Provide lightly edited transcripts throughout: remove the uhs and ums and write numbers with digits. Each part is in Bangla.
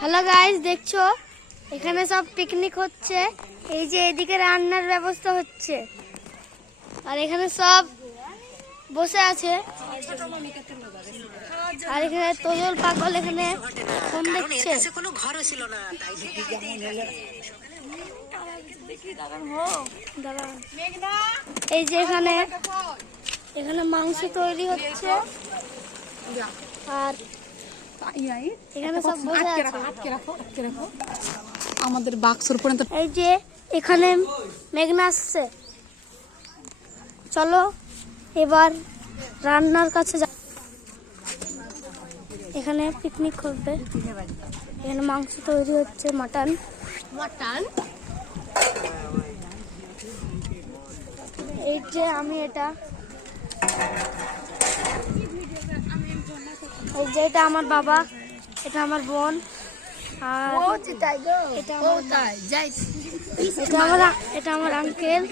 হ্যালো গাইস, দেখছো এখানে সব পিকনিক হচ্ছে। এই যে এদিকে রান্নার ব্যবস্থা হচ্ছে আর এখানে সব বসে আছে। আর এখানে তোজল পাগল এখানে ফোন দেখছে। এই যে এখানে মাংস তৈরি হচ্ছে আর এখানে সব বসে আছে। আমাদের বাক্সর পর্যন্ত এই যে এখানে মেঘনা আসছে। চলো এবার রান্নার কাছে যা। এখানে পিকনিক করবে। এখানে মাংস তৈরি হচ্ছে, মাটন। এই যে আমি এটা এই যে এটা আমার বাবা, এটা আমার বোন, আর এটা আমার আঙ্কেল,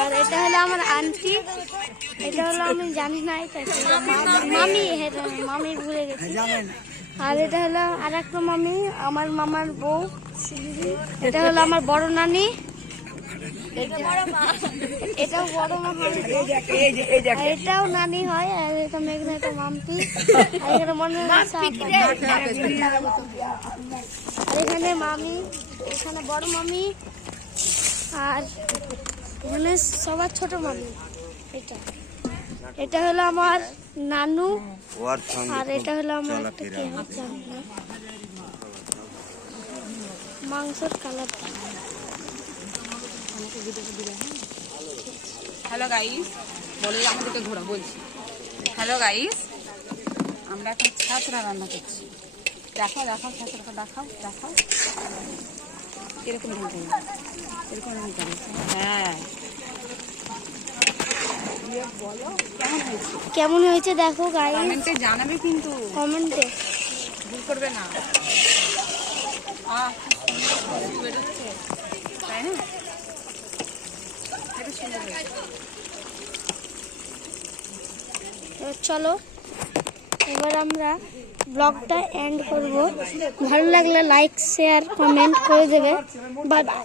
আর এটা হলো আমার আন্টি। এটা হলো আমি জানি না, এটা মামি। মামি ভুলে গেছি। আর এটা হলো আর একটা মামি, আমার মামার বউ। এটা হলো আমার বড় নানি। এটাও বড় মা হয়, এটাও নানি হয়। আর এটা মেঘনা, এটা মামতি। আর এখানে মনে হয় আর এখানে মামি, এখানে বড় মামি, আর এখানে সবার ছোট মামি। এটা হলো আমার নানু। আর এটা হলো আমার একটা কি হয় জানি না, মাংসের কালার। হ্যালো গাইস, বলে আমাদেরকে ঘোরা বলছি। হ্যালো গাইস, আমরা এখন ছাত্রা রান্না করছি। দেখাও দেখাও ছাত্রটা, দেখাও দেখাও এরকম এরকম হ্যাঁ, বলো কেমন হয়েছে দেখো গাইস, কমেন্টে জানাবে কিন্তু, কমেন্টে ভুল করবে না। তাই না? চলো এবার আমরা ব্লগটা এন্ড করব। ভালো লাগলে লাইক, শেয়ার, কমেন্ট করে দেবে। Bye bye.